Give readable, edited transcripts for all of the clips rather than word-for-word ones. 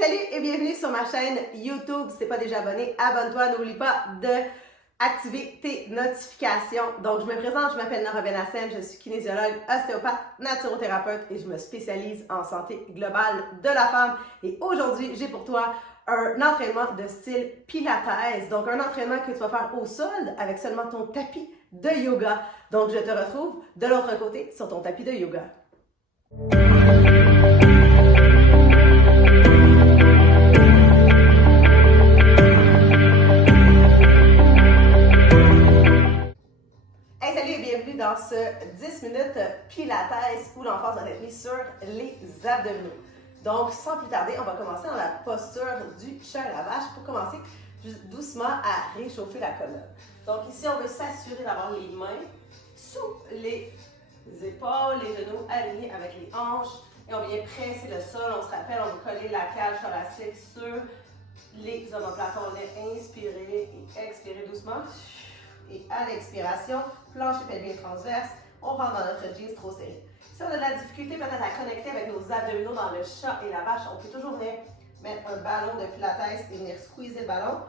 Hey, salut et bienvenue sur ma chaîne YouTube. Si tu n'es pas déjà abonné, abonne-toi. N'oublie pas d'activer tes notifications. Donc, je me présente, je m'appelle Nora Benassem, je suis kinésiologue, ostéopathe, naturothérapeute et je me spécialise en santé globale de la femme. Et aujourd'hui, j'ai pour toi un entraînement de style Pilates. Donc, un entraînement que tu vas faire au sol avec seulement ton tapis de yoga. Donc, je te retrouve de l'autre côté sur ton tapis de yoga. Hey, salut et bienvenue dans ce 10 minutes Pilates où l'emphase va être mise sur les abdominaux. Donc, sans plus tarder, on va commencer dans la posture du chat à la vache pour commencer doucement à réchauffer la colonne. Donc, ici, on veut s'assurer d'avoir les mains sous les épaules, les genoux alignés avec les hanches et on vient presser le sol. On se rappelle, on va coller la cage thoracique sur les omoplates. On vient inspirer et expirer doucement. Et à l'expiration, plancher pelvien transverse, on rentre dans notre jeans trop serré. Si on a de la difficulté peut-être à connecter avec nos abdominaux dans le chat et la vache, on peut toujours venir mettre un ballon de pilates et venir squeezer le ballon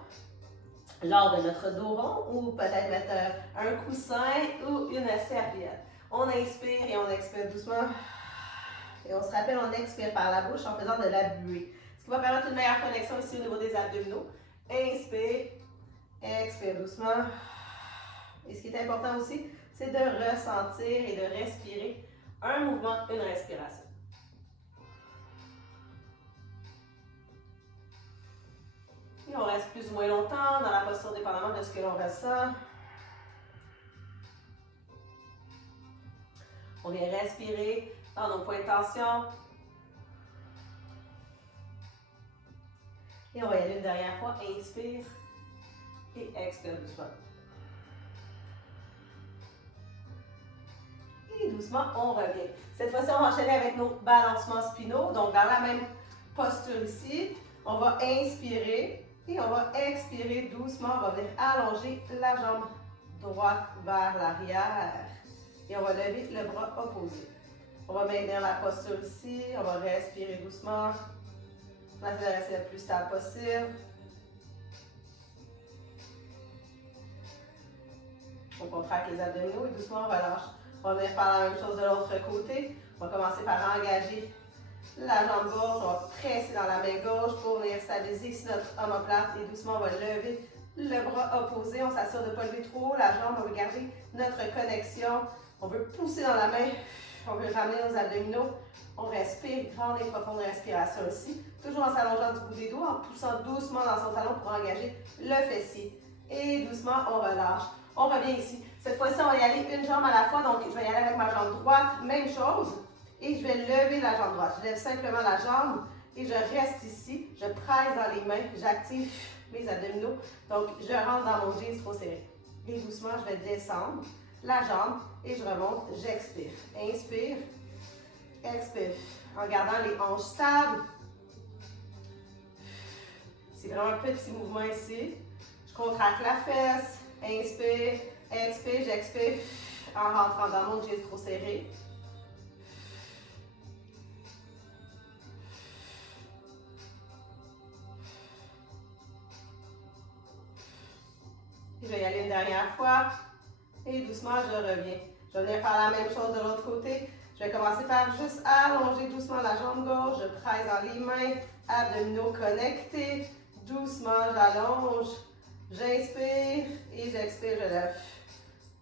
lors de notre dos rond ou peut-être mettre un coussin ou une serviette. On inspire et on expire doucement. Et on se rappelle, on expire par la bouche en faisant de la buée. Ce qui va permettre une meilleure connexion ici au niveau des abdominaux. Inspire, expire doucement. Et ce qui est important aussi, c'est de ressentir et de respirer un mouvement, une respiration. Et on reste plus ou moins longtemps dans la posture dépendamment de ce que l'on ressent. On vient respirer dans nos points de tension. Et on va y aller une dernière fois. Inspire et expire doucement. Et doucement, on revient. Cette fois-ci, on va enchaîner avec nos balancements spinaux. Donc, dans la même posture ici, on va inspirer et on va expirer doucement. On va venir allonger la jambe droite vers l'arrière. Et on va lever le bras opposé. On va maintenir la posture ici. On va respirer doucement. On va essayer de rester le plus stable possible. On contracte les abdominaux et doucement, on relâche. On va venir faire la même chose de l'autre côté. On va commencer par engager la jambe gauche. On va presser dans la main gauche pour venir stabiliser ici notre omoplate. Et doucement, on va lever le bras opposé. On s'assure de ne pas lever trop la jambe. On veut garder notre connexion. On veut pousser dans la main. On veut ramener nos abdominaux. On respire, grande et profonde respiration ici. Toujours en s'allongeant du bout des doigts, en poussant doucement dans son talon pour engager le fessier. Et doucement, on relâche. On revient ici. Cette fois-ci, on va y aller une jambe à la fois. Donc, je vais y aller avec ma jambe droite. Même chose. Et je vais lever la jambe droite. Je lève simplement la jambe et je reste ici. Je presse dans les mains. J'active mes abdominaux. Donc, je rentre dans mon jeans trop serré. Et doucement, je vais descendre la jambe et je remonte. J'expire. Inspire. Expire. En gardant les hanches stables. C'est vraiment un petit mouvement ici. Je contracte la fesse. Inspire, expire, j'expire en rentrant dans mon jeans trop serré. Je vais y aller une dernière fois. Et doucement, je reviens. Je vais venir faire la même chose de l'autre côté. Je vais commencer par juste allonger doucement la jambe gauche. Je presse dans les mains, abdominaux connectés. Doucement, j'allonge. J'inspire et j'expire, je lève.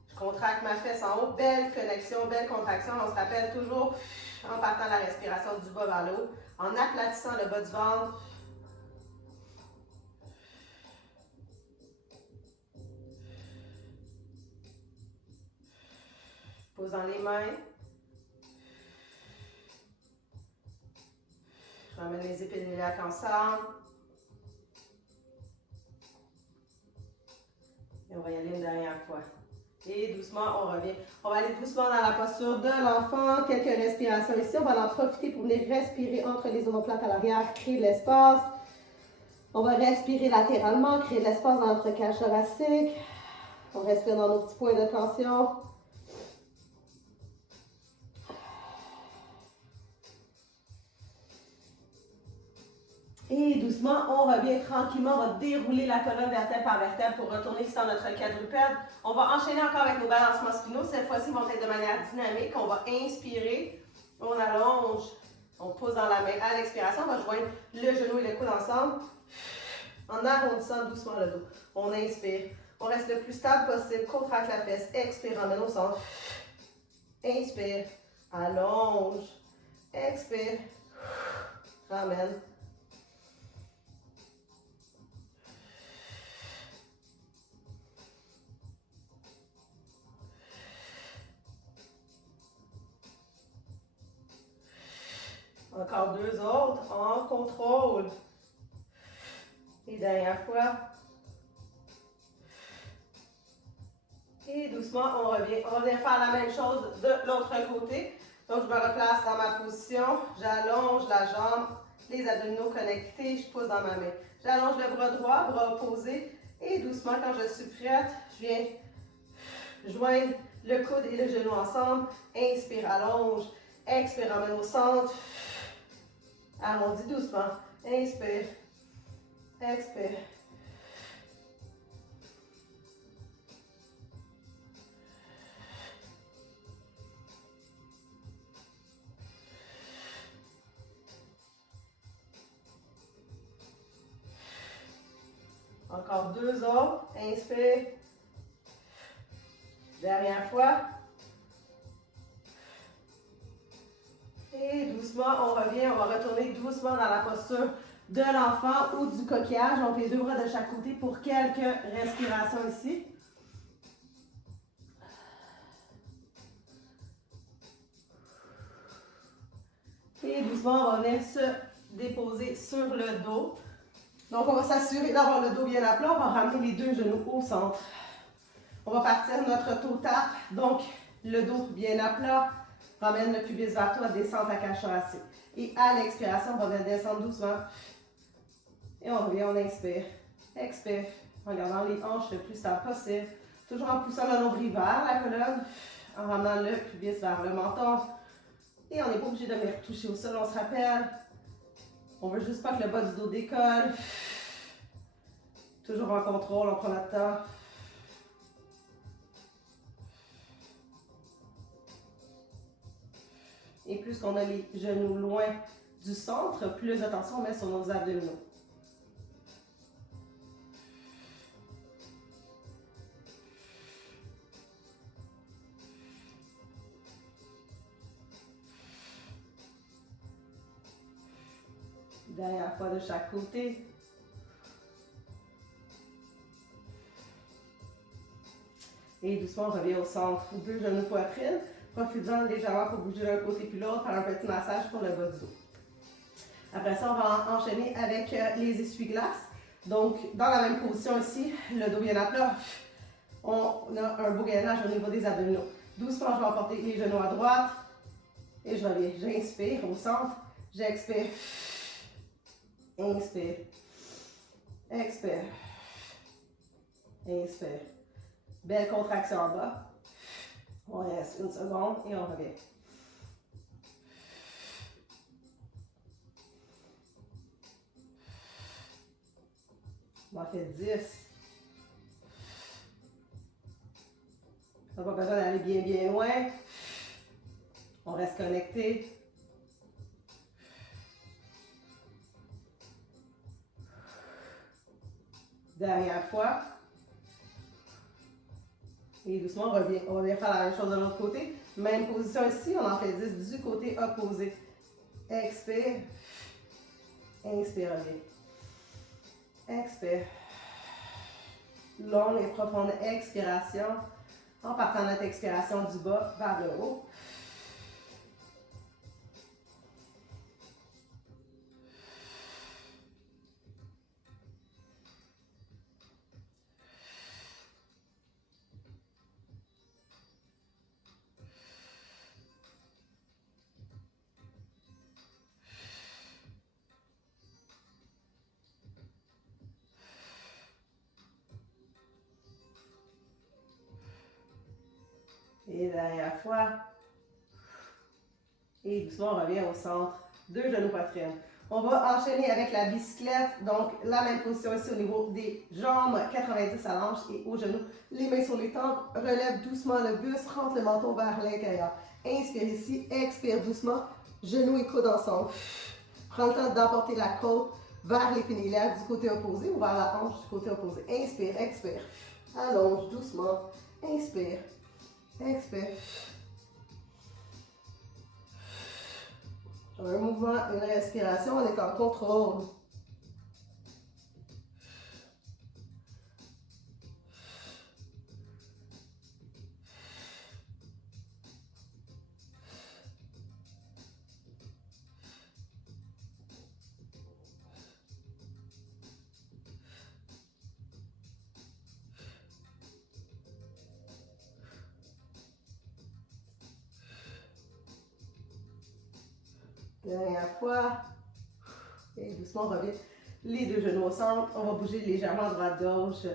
Je contracte ma fesse en haut. Belle connexion, belle contraction. On se rappelle toujours en partant la respiration du bas vers le haut, en aplatissant le bas du ventre. Posant les mains. Je ramène les épaules iliaques ensemble. Et on va y aller une dernière fois. Et doucement, on revient. On va aller doucement dans la posture de l'enfant. Quelques respirations ici. On va en profiter pour venir respirer entre les omoplates à l'arrière, créer de l'espace. On va respirer latéralement, créer de l'espace dans notre cage thoracique. On respire dans nos petits points de tension. Et doucement, on revient tranquillement. On va dérouler la colonne vertèbre par vertèbre pour retourner sur notre quadrupède. On va enchaîner encore avec nos balancements spinaux. Cette fois-ci, ils vont être de manière dynamique. On va inspirer, on allonge, on pose dans la main. À l'expiration, on va joindre le genou et le coude ensemble en arrondissant doucement le dos. On inspire. On reste le plus stable possible. Contracte la fesse. Expire, ramène au centre. Inspire, allonge. Expire, ramène. Encore deux autres, en contrôle. Et dernière fois. Et doucement, on revient. On revient faire la même chose de l'autre côté. Donc, je me replace dans ma position. J'allonge la jambe, les abdominaux connectés. Je pousse dans ma main. J'allonge le bras droit, bras opposé. Et doucement, quand je suis prête, je viens joindre le coude et le genou ensemble. Inspire, allonge. Expire, ramène au centre. Arrondis doucement. Inspire. Expire. Encore deux autres. Inspire. Dernière fois. Et doucement, on revient. On va retourner doucement dans la posture de l'enfant ou du coquillage. Donc, les deux bras de chaque côté pour quelques respirations ici. Et doucement, on va venir se déposer sur le dos. Donc, on va s'assurer d'avoir le dos bien à plat. On va ramener les deux genoux au centre. On va partir notre toe tap. Donc, le dos bien à plat. Ramène le pubis vers toi, descends ta cage thoracique. Et à l'expiration, on va venir descendre doucement. Et on revient, on inspire. Expire. En gardant les hanches le plus stable possible. Toujours en poussant le nombril vers la colonne. En ramenant le pubis vers le menton. Et on n'est pas obligé de venir toucher au sol, on se rappelle. On veut juste pas que le bas du dos décolle. Toujours en contrôle, on prend notre temps. Et plus qu'on a les genoux loin du centre, plus de tension on met sur nos abdominaux. Dernière fois de chaque côté. Et doucement, on revient au centre. Deux genoux poitrine. Profitez-en légèrement pour bouger d'un côté puis l'autre, faire un petit massage pour le bas du dos. Après ça, on va enchaîner avec les essuie-glaces. Donc, dans la même position ici, le dos bien à plat. On a un beau gainage au niveau des abdominaux. Doucement, je vais emporter les genoux à droite. Et je reviens. J'inspire au centre. J'expire. Inspire. Expire. Inspire. Belle contraction en bas. On reste une seconde et on revient. On en fait 10. On n'a pas besoin d'aller bien loin. On reste connecté. Dernière fois. Et doucement, on revient faire la même chose de l'autre côté. Même position ici, on en fait 10 du côté opposé. Expire. Inspire, reviens. Expire. Longue et profonde expiration. En partant notre expiration du bas vers le haut. Et dernière fois. Et doucement, on revient au centre. Deux genoux poitrine. On va enchaîner avec la bicyclette. Donc, la même position ici au niveau des jambes, 90 à l'anche et aux genoux. Les mains sur les tempes, relève doucement le buste, rentre le menton vers l'intérieur. Inspire ici, expire doucement, genoux et coudes ensemble. Prends le temps d'emporter la côte vers les pénilaires du côté opposé ou vers la hanche du côté opposé. Inspire, expire. Allonge doucement. Inspire, expire. Un mouvement, une respiration, on est en contrôle. Dernière fois. Et doucement, on revient. Les deux genoux au centre. On va bouger légèrement droite-gauche.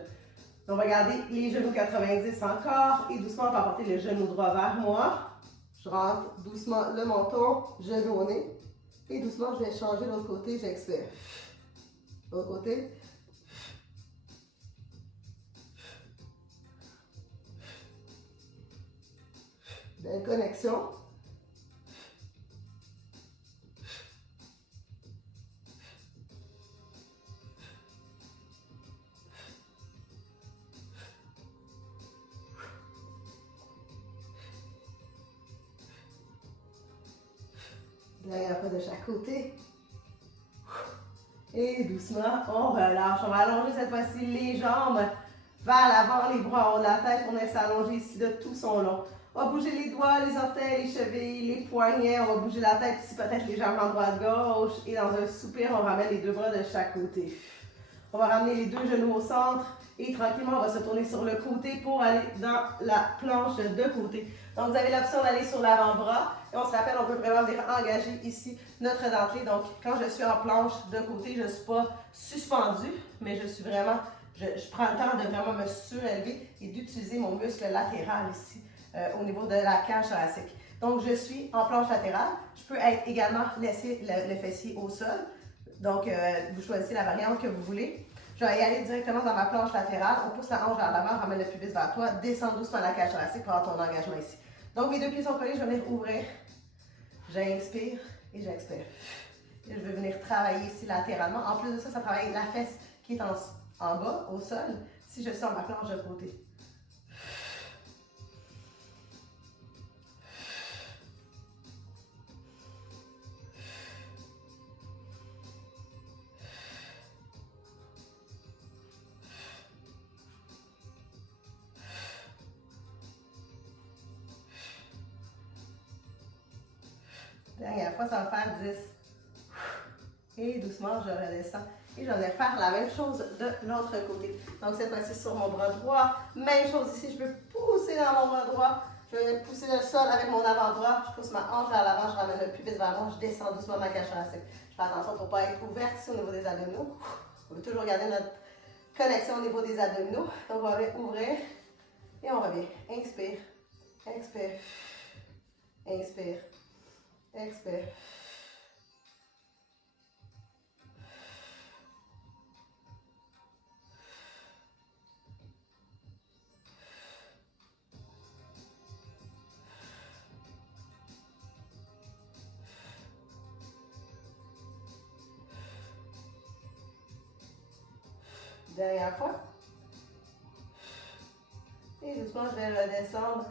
On va garder les genoux 90 encore. Et doucement, on va porter le genou droit vers moi. Je rentre doucement le menton, genou au nez. Et doucement, je vais changer de l'autre côté. J'expire. L'autre côté. Belle connexion. Dernière fois de chaque côté. Et doucement, on relâche. On va allonger cette fois-ci les jambes vers l'avant, les bras en haut de la tête. On laisse allonger ici de tout son long. On va bouger les doigts, les orteils, les chevilles, les poignets. On va bouger la tête ici, peut-être légèrement droite-gauche. Et dans un soupir, on ramène les deux bras de chaque côté. On va ramener les deux genoux au centre. Et tranquillement, on va se tourner sur le côté pour aller dans la planche de côté. Donc, vous avez l'option d'aller sur l'avant-bras. Et on se rappelle, on peut vraiment venir engager ici notre dentelé. Donc, quand je suis en planche de côté, je ne suis pas suspendue, mais je suis vraiment, je prends le temps de vraiment me surélever et d'utiliser mon muscle latéral ici au niveau de la cage thoracique. Donc, je suis en planche latérale. Je peux être également laisser le fessier au sol. Donc, vous choisissez la variante que vous voulez. Je vais y aller directement dans ma planche latérale. On pousse la hanche vers l'avant, ramène le pubis vers toi, descends doucement la cage thoracique pour avoir ton engagement ici. Donc, mes deux pieds sont collés, je vais venir ouvrir. J'inspire et j'expire. Et je vais venir travailler ici latéralement. En plus de ça, ça travaille la fesse qui est en bas, au sol, si je suis en ma planche de côté. Dernière fois, ça va faire 10. Et doucement, je redescends. Et je vais faire la même chose de l'autre côté. Donc, cette fois-ci sur mon bras droit. Même chose ici, je peux pousser dans mon bras droit. Je vais pousser le sol avec mon avant-bras. Je pousse ma hanche vers l'avant, je ramène le pubis vers moi. Je descends doucement ma cage thoracique. Je fais attention pour ne pas être ouverte ici au niveau des abdominaux. On veut toujours garder notre connexion au niveau des abdominaux. Donc, on va ouvrir et on revient. Inspire, expire, inspire, expire. Dernière fois. Et doucement, je vais redescendre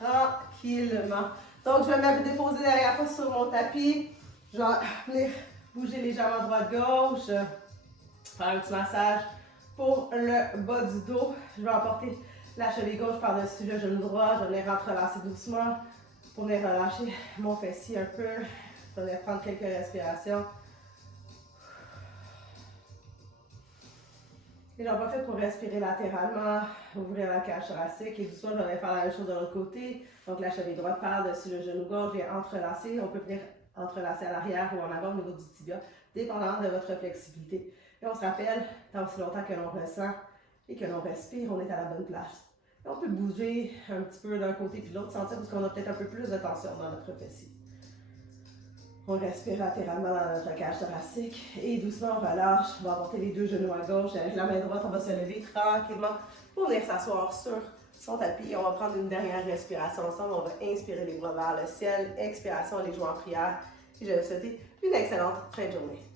tranquillement. Donc, je vais me déposer dernière fois sur mon tapis. Je vais venir bouger légèrement droite-gauche. Faire un petit massage pour le bas du dos. Je vais emporter la cheville gauche par-dessus le genou droit. Je vais venir entrelacer doucement pour venir relâcher mon fessier un peu. Je vais venir prendre quelques respirations. Et j'en profite pour respirer latéralement, ouvrir la cage thoracique et doucement, je vais faire la même chose de l'autre côté. Donc la cheville droite par-dessus le genou gauche, vient entrelacer. On peut venir entrelacer à l'arrière ou en avant au niveau du tibia, dépendamment de votre flexibilité. Et on se rappelle, tant aussi longtemps que l'on ressent et que l'on respire, on est à la bonne place. Et on peut bouger un petit peu d'un côté puis de l'autre, sentir parce qu'on a peut-être un peu plus de tension dans notre fessier. On respire latéralement dans notre cage thoracique et doucement on relâche. On va porter les deux genoux à gauche et avec la main droite, on va se lever tranquillement pour venir s'asseoir sur son tapis. On va prendre une dernière respiration ensemble. On va inspirer les bras vers le ciel. Expiration, les joues en prière. Et je vais vous souhaiter une excellente fin de journée.